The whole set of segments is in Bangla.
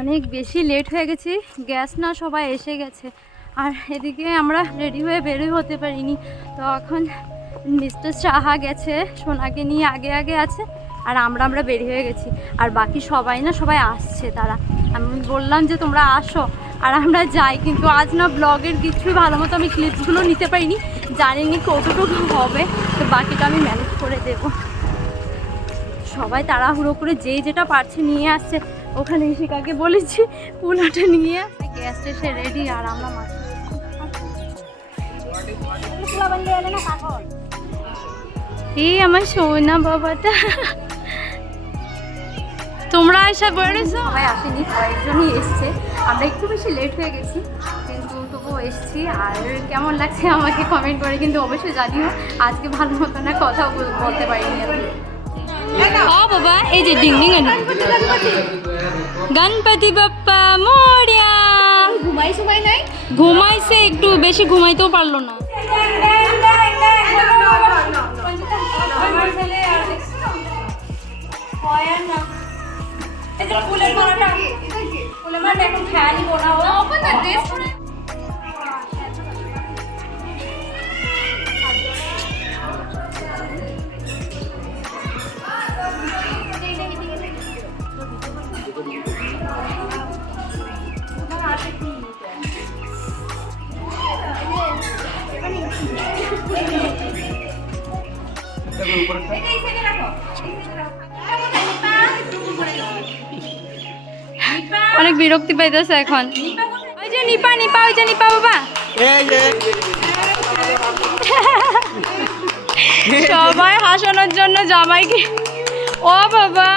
অনেক বেশি লেট হয়ে গেছি, গ্যাস না সবাই এসে গেছে, আর এদিকে আমরা রেডি হয়ে বেরোই হতে পারিনি। তো এখন মিস্টার সাহা গেছে, সোনাকে নিয়ে আগে আগে আছে, আর আমরা বেরিয়ে হয়ে গেছি। আর বাকি সবাই আসছে। তারা, আমি বললাম যে তোমরা আসো আর আমরা যাই, কিন্তু আজ না ব্লগের কিছুই ভালো মতো আমি ক্লিপসগুলো নিতে পারিনি, জানিনি কতটুকু হবে, তো বাকিটা আমি ম্যানেজ করে দেবো। সবাই তাড়াহুড়ো করে যেই যেটা পারছে নিয়ে আসছে। ওখানে ইশিকাকে বলেছি কুলাটা নিয়ে আসতে, গ্যাসটা সে রেডি, আর আমরা মাছ এই আমার সোনা বাবাটা। তোমরা এসে বেরোছো? সবাই আসেনি, কয়েকজনই এসছে, আমরা একটু বেশি লেট হয়ে গেছি, কিন্তু তবুও এসছি। আর কেমন লাগছে আমাকে কমেন্ট করে কিন্তু অবশ্যই জানিও। আজকে ভালো মতো না কথা বলতে পারিনি আমি। হ্যাঁ বাবা, এই যে ding ding Ganapati Bappa Moria. ঘুমাইছে একটু বেশি, ঘুমাইতেও পারলো না। অনেক বিরক্তি পাইতেছে এখন। ওই যে নিপা নিপা, ওই যে নিপা বাবা। সবাই হাসানোর জন্য জামাইকে। ও বাবা,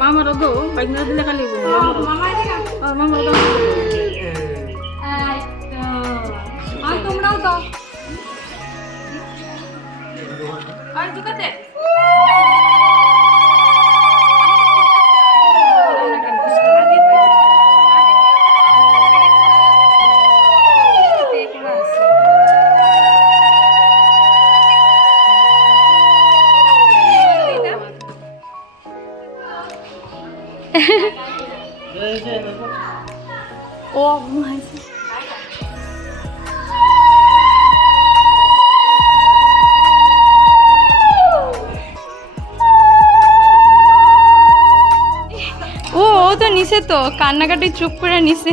মামার তো বাইক না দিলে খালি মামার তোমরাও দাও। আর দুকাতে ও ঘুমাইছে। ও তো নিচে, তো কান্নাকাটি চুপ করে নিচে।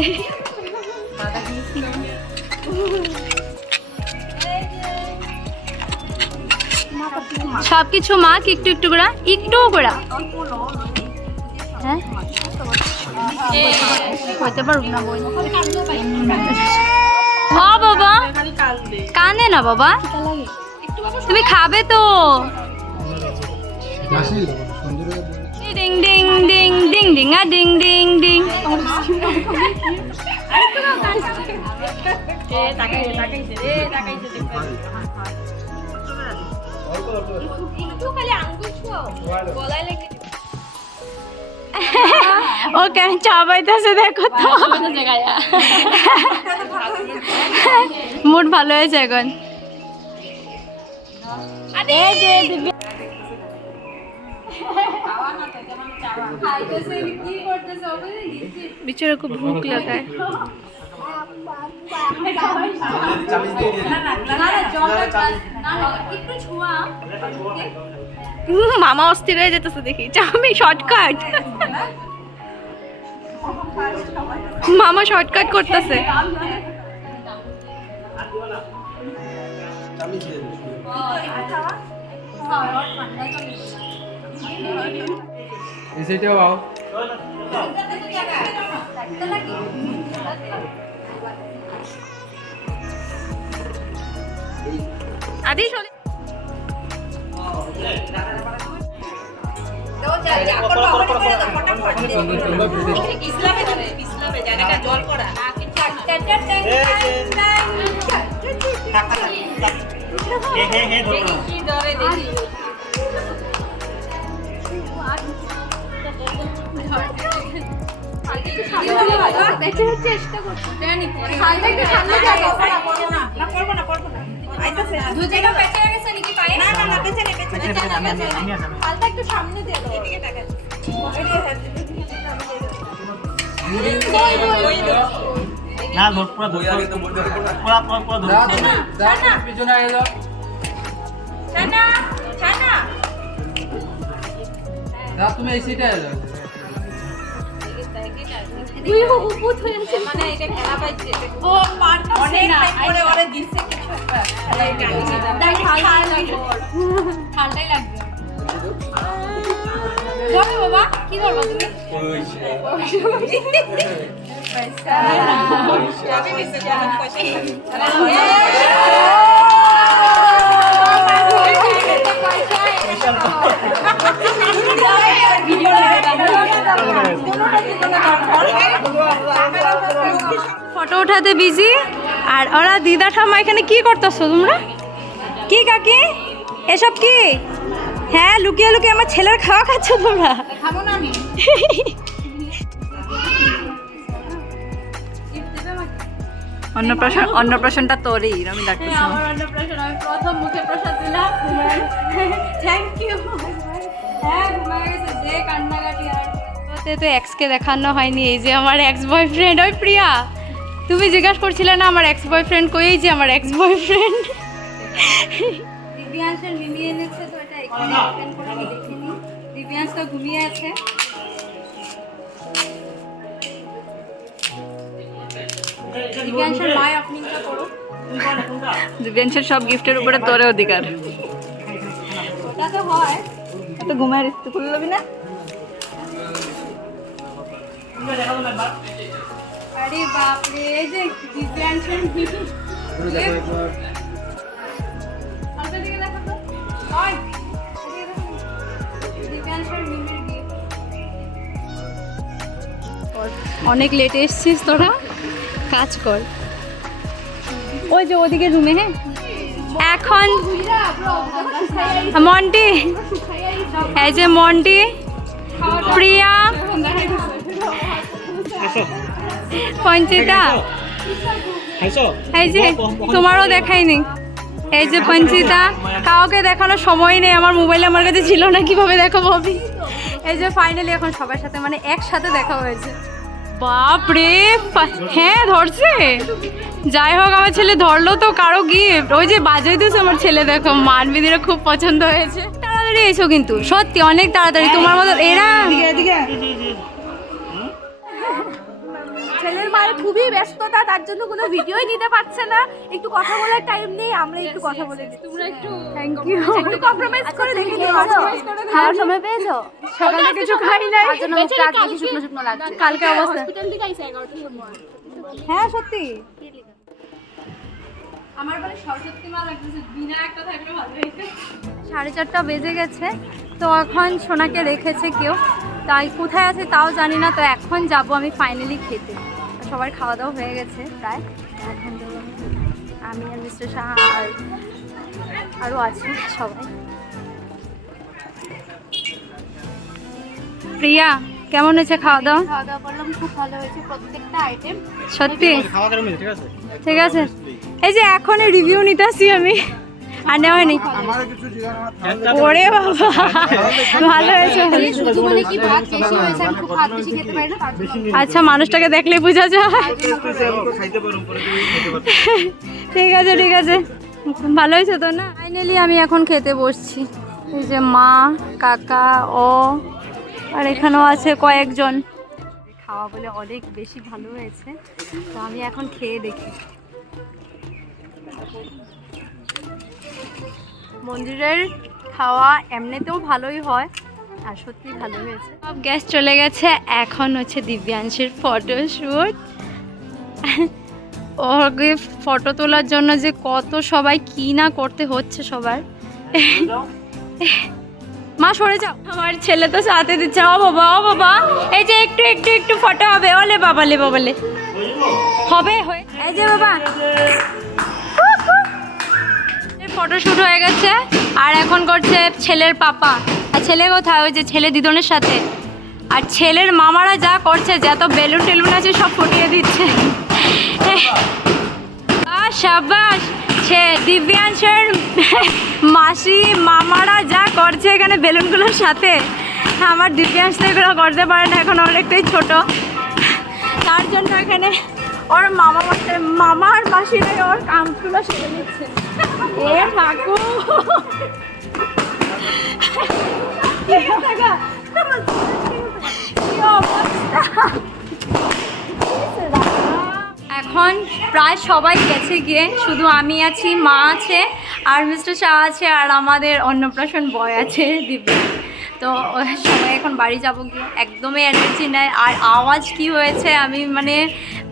সবকিছু মাখ একটু একটু করে, একটু করে। হ্যাঁ হইতে পারব না বই। হ্যাঁ বাবা, কানে না বাবা, তুমি খাবে তো। ডিং ডিং ডিং ডিং ডিং আ ডিং ডিং ডিং। ও কেন চাবাইতেছে দেখো তো। মুড ভালো হয়েছে এখন। বিচরে খুব ভুক লাগায়। মামা অস্থির হয়ে যেতেছে দেখি। আমি শর্টকাট, মামা শর্টকাট করতেছে। আদি চলে ইসলামে জায়গাটা জল পড়া চেষ্টা করছি একটু সামনে দিয়ে না ধর পুরো ধর পুরো ধর পিছনে আয় যাও ছানা ছানা দাও তুমি এই সিটে আয় যাও তুই হুপুত হয়েছে মানে এটা খেলা পাইছে ও পারছে অনেক টাইম পরে ওরে দিছে কিছু একটা ঠান্ডাই লাগবে ধরো বাবা কি ধরবা তুমি আমি মিস ফটো উঠাতে বিজি আর ওরা দিদা ঠাম্মা এখানে কি করতেছো তোমরা কি কাকি এসব কি হ্যাঁ লুকিয়ে লুকিয়ে আমার ছেলের খাওয়া খাচ্ছ তোমরা খাবো না আমি অন্নপ্রাশনটা তোরই আমি ডাকতেছি আমার অন্নপ্রাশন আমি প্রথম মুখে প্রসাদ দিলাম থ্যাংক ইউ হ্যাঁ ঘুমায় গেছে যে কান্নাকাটি আর ওতে তো এক্সকে দেখানো হয়নি এই যে আমার এক্স বয়ফ্রেন্ড ওই প্রিয়া তুমি জিজ্ঞাসা করছিলে না আমার এক্স বয়ফ্রেন্ড কই যে আমার এক্স বয়ফ্রেন্ড দিব্যাংশের মিমি এনেছে তো এটা এখানে ওপেন করে আমি দেখিনি দিব্যাংশ তো ঘুমিয়ে আছে দিব্যাংশের মায় ওপেনিংটা করো দিব্যাংশের সব গিফটের উপরে তোর অধিকার ওটা তো হয় তো ঘুমায় রিস্তে খুলে লবি না আরে বাপ রে এই যে দিব্যাংশের মিমি পুরো দেখো একবার আরেকটা দিকে দেখো তো ওই দিব্যাংশের মিমির গিফট অনেক লেটে এসেছিস তোরা কাজ কর ওই যে ওদিকে রুমে হ্যাঁ এখন মন্টি এই যে মন্টি প্রিয়া পঞ্চিতা এই যে তোমারও দেখাইনি এই যে পঞ্চিতা কাউকে দেখানোর সময় নেই আমার মোবাইলে আমার কাছে ছিল না কিভাবে দেখাবো আমি এই যে ফাইনালি এখন সবার সাথে মানে একসাথে দেখা হয়েছে বাপ রে হ্যাঁ ধরছে যাই হোক আমার ছেলে ধরলো তো কারো গিফট ওই যে বাজাই দিয়েছে আমার ছেলে দেখো মানবিদিরা খুব পছন্দ হয়েছে তাড়াতাড়ি এসো কিন্তু সত্যি অনেক তাড়াতাড়ি তোমার মতো এরা ছেলের মায়ের খুবই ব্যস্ততা তার জন্য কোনো ভিডিওই নিতে পারছে না একটু কথা বলার টাইম নেই আমরা একটু কথা বলে দিচ্ছি তোমরা একটু থ্যাংক ইউ একটু কম্প্রোমাইজ করে দেখে নিও খাওয়ার সময় পেয়েছো সকালে কিছু খাই নাই শুকনো শুকনো লাগছে কালকে অবস্থা হসপিটাল থেকে আইছে 11টার সময় হ্যাঁ সত্যি আমার বলে সরস্বতী মা লাগতেছে বিনা একটা থাকলে ভালো হইতো 4:30 বেজে গেছে তো এখন সোনাকে রেখেছে কেউ তাই কোথায় আছে তাও জানি না তো এখন যাব আমি ফাইনালি খেতে সবার খাওয়া দাওয়া হয়ে গেছে প্রায় এখন যাবো আমি আর মিস্টার শাহ আর আরও আছে সবাই প্রিয়া কেমন হয়েছে খাওয়া দাওয়া খাওয়া দাওয়া করলাম খুব ভালো হয়েছে প্রত্যেকটা আইটেম সত্যি খাওয়া দাওয়া ঠিক আছে ঠিক আছে এই যে এখন রিভিউ নিতেছি আমি আর নেওয়া হয়নি আমারও কিছু জিজ্ঞাসা ওরে বাবা ভালো হয়েছে শুধু মানে কি ভাত বেশি হয়েছে আমি খুব ভাত বেশি খেতে পারি না তার জন্য আচ্ছা মানুষটাকে দেখলে বোঝা যায় খাইতে পারুম পরে তুমি খেতে পারো ঠিক আছে ঠিক আছে ভালো হয়েছে তো না ফাইনালি আমি এখন খেতে বসছি এই যে মা কাকা ও আর এখানেও আছে কয়েকজন খাওয়া বলে অনেক বেশি ভালো হয়েছে তো আমি এখন খেয়ে দেখি মন্দিরের খাওয়া এমনিতেও ভালোই হয় আর সত্যি ভালো হয়েছে সব গ্যাস চলে গেছে এখন হচ্ছে দিব্যাংশের ফটোশ্যুট ওকে ফটো তোলার জন্য যে কত সবাই কি না করতে হচ্ছে সবার মা সরে যাও আমার ছেলে তো সাথে দিচ্ছে ও বাবা এই যে একটু একটু একটু ফটো হবে ওলে বাবা লে হবে এই যে বাবা ফটোশুট হয়ে গেছে আর এখন করছে ছেলের পাপা। আর ছেলে কোথায়? ওই যে ছেলে দিদনের সাথে। আর ছেলের মামারা যা করছে, যত বেলুন টেলুন আছে সব ফুটিয়ে দিচ্ছে। শাবাশ, দিব্যাংশের মাসি মামারা যা করছে এখানে বেলুনগুলোর সাথে, আমার দিব্যাংশ তো এগুলো করতে পারে না, এখন অনেকটাই ছোট, তার জন্য এখানে ওর মামার মাসিরাই ওর কামগুলো সেরে নিচ্ছে। এ ঠাকুর এখন প্রায় সবাই গেছে গিয়ে, শুধু আমি আছি, মা আছে আর মিস্টার শাহ আছে আর আমাদের অন্নপ্রাশন বয় আছে দিব্যা। তো সবাই এখন বাড়ি যাবো গিয়ে, একদমই এনার্জি নেয়। আর আওয়াজ কি হয়েছে, আমি মানে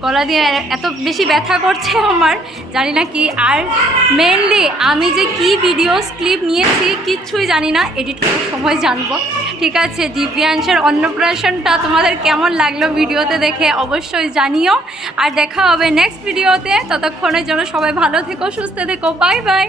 গলা দিয়ে এত বেশি ব্যথা করছে আমার, জানি না কি। আর মেনলি আমি যে কি ভিডিওস ক্লিপ নিয়েছি কিচ্ছুই জানি না, এডিট করার সময় জানবো। ঠিক আছে, দিব্যাংশের অন্নপ্রাশনটা তোমাদের কেমন লাগলো ভিডিওতে দেখে অবশ্যই জানিও। আর দেখা হবে নেক্সট ভিডিওতে, ততক্ষণের জন্য সবাই ভালো থেকো, সুস্থ থেকো, বাই বাই।